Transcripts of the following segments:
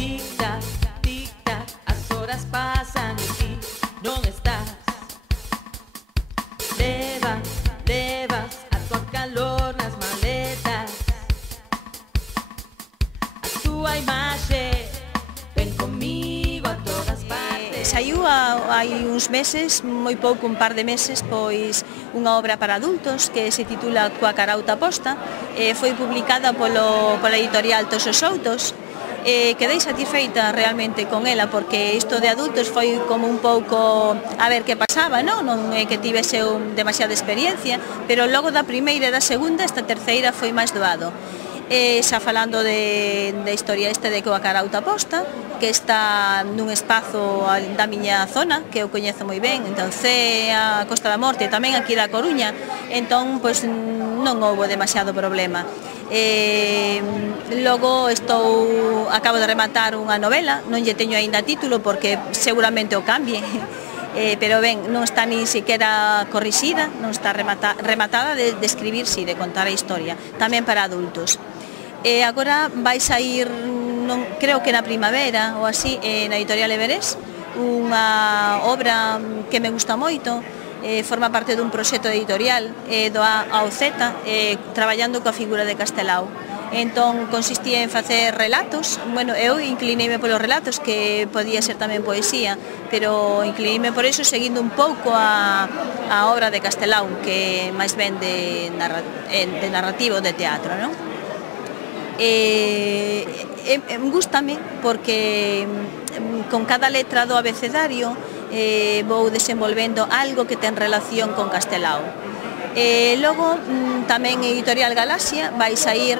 Tic-tac, tic-tac, as horas pasan e ti non estás. Levas a tua calor nas maletas, a túa imaxe ven comigo a todas partes. Saiu hai uns meses, moi pouco, un par de meses, pois unha obra para adultos que se titula Coa carauta posta. Foi publicada pola editorial Toxos Soutos. Quedei satisfeita realmente con ela, porque isto de adultos foi como un pouco a ver que pasaba, non é que tivese demasiada experiencia, pero logo da primeira e da segunda, esta terceira foi máis doado. Xa falando da historia de Coa carauta posta, que está nun espazo da miña zona, que eu coñezo moi ben, entón Cea, Costa da Morte, tamén aquí da Coruña, entón pois non houve demasiado problema. Logo acabo de rematar unha novela, non lle teño aínda título porque seguramente o cambie, pero ben, non está ni siquiera corrixida, non está rematada de escribir, sí, de contar a historia, tamén para adultos. Agora vai saír, creo que na primavera ou así, na editorial Everest, unha obra que me gusta moito, forma parte dun proxecto editorial do A ao Z, traballando coa figura de Castelao. Entón consistía en facer relatos, bueno, eu inclineime polos relatos, que podía ser tamén poesía, pero inclineime por iso seguindo un pouco a obra de Castelao, que máis ben de narrativo, de teatro, non? Gústame porque con cada letra do abecedario vou desenvolvendo algo que ten relación con Castelao. Logo tamén editorial Galaxia vai saír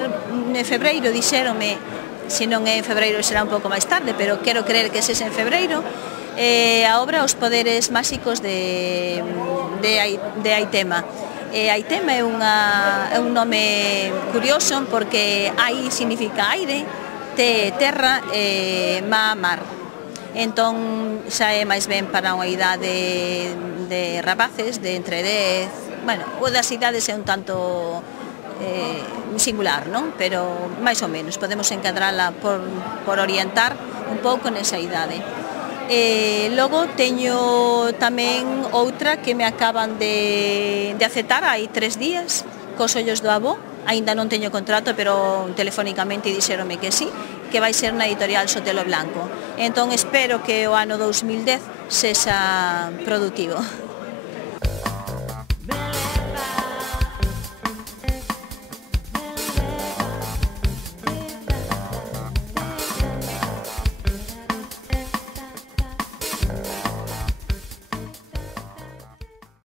en febreiro, dixéronme, se non é en febreiro será un pouco máis tarde, pero quero creer que sexa en febreiro, a obra Os poderes máxicos de Aitema. Aitema é un nome curioso porque Ai significa aire, Te terra e Ma mar. Entón xa é máis ben para unha idade de rapaces de entre 10, bueno, o das idades é un tanto singular, non? Pero máis ou menos podemos encadrala por orientar un pouco nesa idade. Logo teño tamén outra que me acaban de aceptar hai 3 días, Cos ollos do avó. Aínda non teño contrato, pero telefónicamente dixéronme que sí, que vai ser na editorial Sotelo Blanco. Entón espero que o ano 2010 sexa produtivo.